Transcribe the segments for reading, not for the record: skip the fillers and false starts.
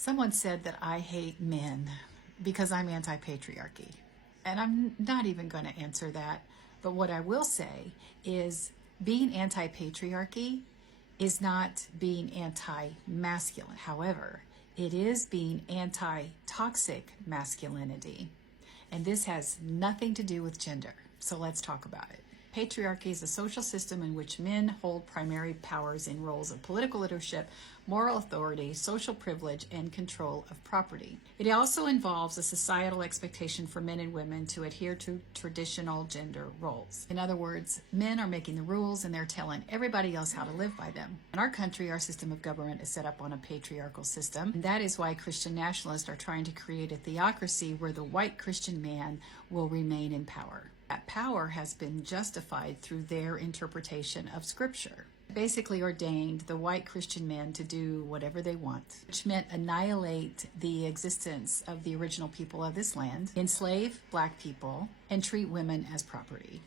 Someone said that I hate men because I'm anti-patriarchy. And I'm not even going to answer that. But what I will say is being anti-patriarchy is not being anti-masculine. However, it is being anti-toxic masculinity. And this has nothing to do with gender. So let's talk about it. Patriarchy is a social system in which men hold primary powers in roles of political leadership, moral authority, social privilege, and control of property. It also involves a societal expectation for men and women to adhere to traditional gender roles. In other words, men are making the rules and they're telling everybody else how to live by them. In our country, our system of government is set up on a patriarchal system, and that is why Christian nationalists are trying to create a theocracy where the white Christian man will remain in power. That power has been justified through their interpretation of Scripture. Basically ordained the white Christian men to do whatever they want, which meant annihilate the existence of the original people of this land, enslave black people, and treat women as property.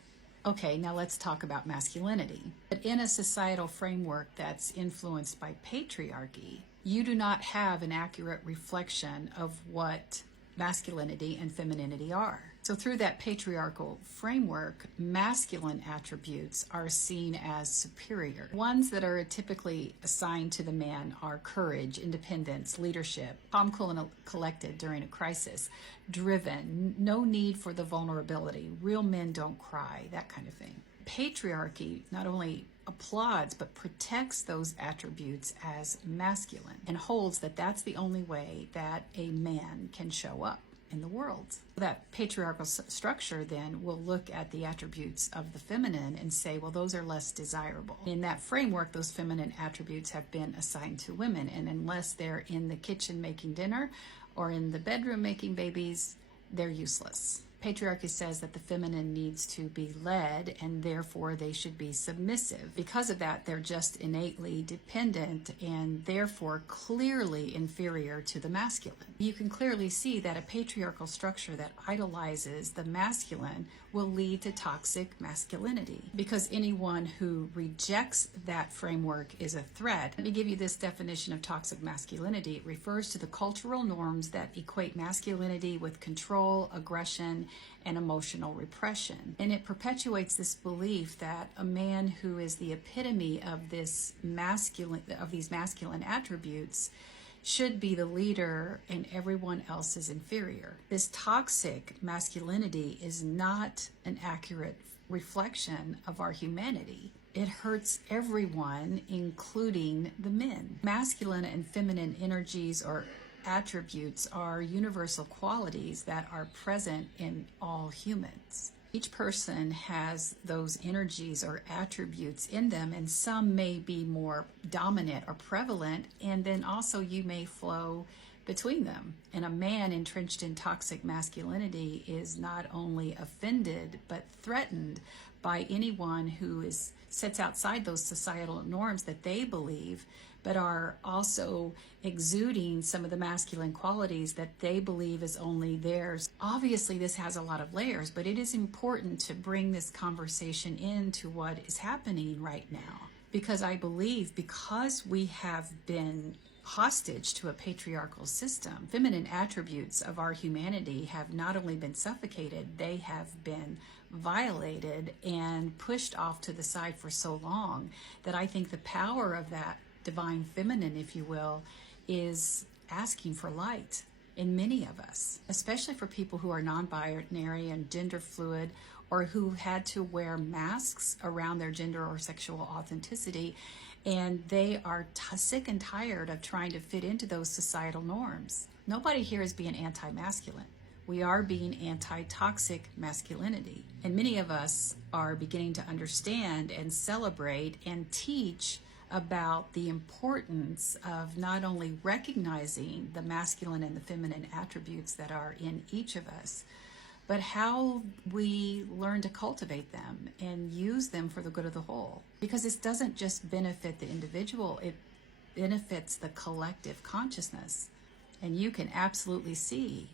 Okay, now let's talk about masculinity. But in a societal framework that's influenced by patriarchy, you do not have an accurate reflection of what masculinity and femininity are. So through that patriarchal framework, masculine attributes are seen as superior. Ones that are typically assigned to the man are courage, independence, leadership, calm, cool, and collected during a crisis, driven, no need for the vulnerability, real men don't cry, that kind of thing. Patriarchy not only applauds but protects those attributes as masculine and holds that that's the only way that a man can show up in the world. That patriarchal structure then will look at the attributes of the feminine and say, well, those are less desirable. In that framework, those feminine attributes have been assigned to women, and unless they're in the kitchen making dinner or in the bedroom making babies, they're useless. Patriarchy says that the feminine needs to be led and therefore they should be submissive. Because of that, they're just innately dependent and therefore clearly inferior to the masculine. You can clearly see that a patriarchal structure that idolizes the masculine will lead to toxic masculinity, because anyone who rejects that framework is a threat. Let me give you this definition of toxic masculinity. It refers to the cultural norms that equate masculinity with control, aggression, and emotional repression. And it perpetuates this belief that a man who is the epitome of these masculine attributes should be the leader and everyone else is inferior. This toxic masculinity is not an accurate reflection of our humanity. It hurts everyone, including the men. Masculine and feminine energies or attributes are universal qualities that are present in all humans. Each person has those energies or attributes in them, and some may be more dominant or prevalent, and then also you may flow between them. And a man entrenched in toxic masculinity is not only offended but threatened by anyone who sits outside those societal norms that they believe, but are also exuding some of the masculine qualities that they believe is only theirs. Obviously, this has a lot of layers, but it is important to bring this conversation into what is happening right now. Because I believe because we have been hostage to a patriarchal system, feminine attributes of our humanity have not only been suffocated, they have been violated and pushed off to the side for so long that I think the power of that divine feminine, if you will, is asking for light in many of us, especially for people who are non-binary and gender fluid, or who had to wear masks around their gender or sexual authenticity, and they are sick and tired of trying to fit into those societal norms. Nobody here is being anti-masculine. We are being anti-toxic masculinity. And many of us are beginning to understand and celebrate and teach about the importance of not only recognizing the masculine and the feminine attributes that are in each of us, but how we learn to cultivate them and use them for the good of the whole. Because this doesn't just benefit the individual, it benefits the collective consciousness. And you can absolutely see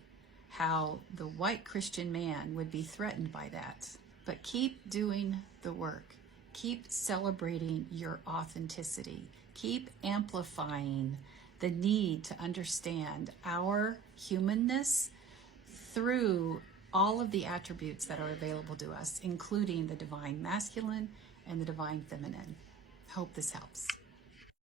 how the white Christian man would be threatened by that. But keep doing the work. Keep celebrating your authenticity. Keep amplifying the need to understand our humanness through all of the attributes that are available to us, including the divine masculine and the divine feminine. Hope this helps.